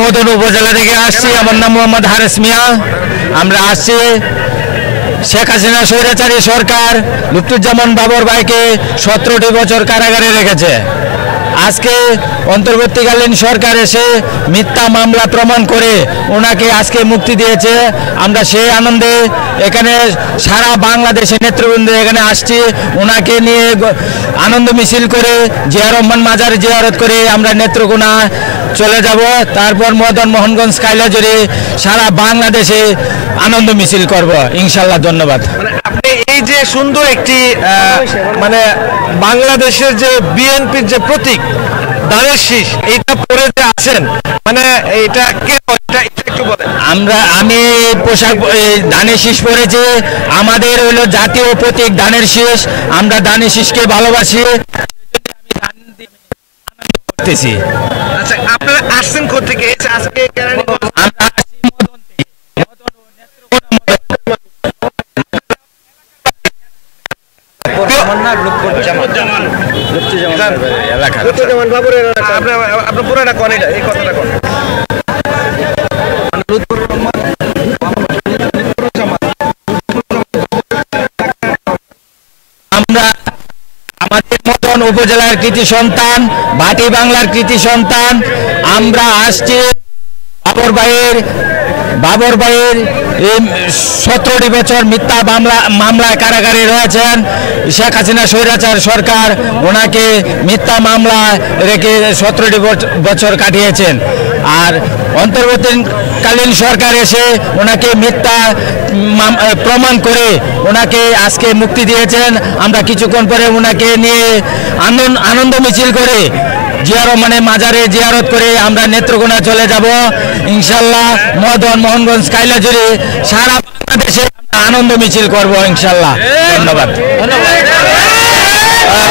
মদন উপজেলা থেকে আসছি। আমার নাম মোহাম্মদ হারেস মিয়া। আমরা আসছি শেখ হাসিনা স্বৈরাচারী সরকার লুৎফুজ্জামান বাবর ভাইকে 17টি বছর কারাগারে রেখেছে। আজকে অন্তর্বর্তীকালীন সরকার এসে মিথ্যা মামলা প্রমাণ করে ওনাকে আজকে মুক্তি দিয়েছে। আমরা সেই আনন্দে এখানে সারা বাংলাদেশের নেতৃবৃন্দ এখানে আসছি। ওনাকে নিয়ে আনন্দ মিছিল করে জিয়া রহমান মাজার জিয়ারত করে আমরা নেত্রকোনা চলে যাব। তারপর মদন মোহনগঞ্জ কাইলাজুরি সারা বাংলাদেশে আনন্দ মিছিল করব ইনশাল্লাহ। ধন্যবাদ। আপনি এই যে সুন্দর একটি মানে বাংলাদেশের যে বিএনপির যে প্রতীক ধানের শীষ, এইটা পরে যে আছেন, মানে এটা একটু বলেন। আমি পোশাক ধানের শীষ পরেছি। আমাদের হইল জাতীয় প্রতীক ধানের শীষ। আমরা ধানের শীষকে ভালোবাসি। আচ্ছা, আপনারা আসছেন কোথা থেকে? আজকে আমরা আমাদের মতন উপজেলার কৃতি সন্তান, ভাটি বাংলার কৃতি সন্তান। আমরা আসছি বাবর ভাইয়ের 17টি বছর মিথ্যা মামলায় কারাগারে রয়েছেন। শেখ হাসিনা স্বৈরাচার সরকার ওনাকে মিথ্যা মামলায় রেখে 17টি বছর কাটিয়েছেন। আর অন্তর্বর্তীকালীন সরকার এসে ওনাকে মিথ্যা প্রমাণ করে ওনাকে আজকে মুক্তি দিয়েছেন। আমরা কিছুক্ষণ পরে ওনাকে নিয়ে আনন্দ মিছিল করে জিয়া রহমানের মাজারে জিয়ারত করে আমরা নেত্রকোনা চলে যাব ইনশাল্লাহ। মদন মোহনগঞ্জ কাইলাজুরি সারা বাংলাদেশে আনন্দ মিছিল করব ইনশাল্লাহ। ধন্যবাদ।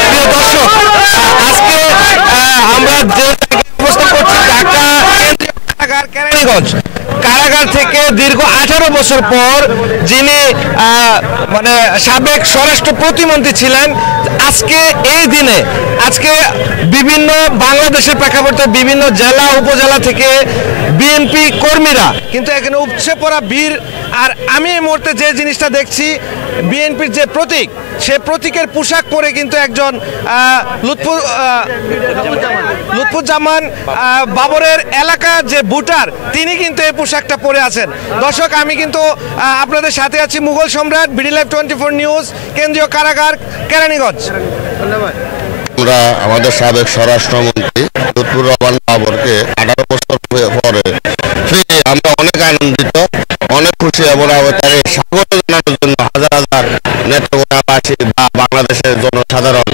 প্রিয় দর্শক, আজকে আমরা যে অবস্থান করছি ঢাকা কারাগার কেরানীগঞ্জ কারাগার থেকে দীর্ঘ 18 বছর পর যিনি মানে সাবেক স্বরাষ্ট্র প্রতিমন্ত্রী ছিলেন, আজকে এই দিনে আজকে বিভিন্ন বাংলাদেশের প্রেক্ষাপটে বিভিন্ন জেলা উপজেলা থেকে বিএনপি কর্মীরা কিন্তু এখানে উপচে পড়া ভিড়। আর আমি এই মুহূর্তে যে জিনিসটা দেখছি, বিএনপির যে প্রতীক, সে প্রতীকের পোশাক পরে কিন্তু একজন লুৎফুজ্জামান বাবরের এলাকার যে ভোটার, তিনি কিন্তু এই পোশাকটা পরে আছেন। দর্শক, আমি কিন্তু আপনাদের সাথে আছি মুঘল সম্রাট, বিডি লাইভ 24 নিউজ, কেন্দ্রীয় কারাগার কেরানীগঞ্জ। আমরা আমাদের সাবেক স্বরাষ্ট্রমন্ত্রী লুৎফুর রহমান বাবরকে 18 বছর পরে ফিরে আমরা অনেক আনন্দিত, অনেক খুশি এবং তাকে স্বাগত জানানোর জন্য হাজার হাজার নেত্রকোনাবাসী বা বাংলাদেশের জনসাধারণ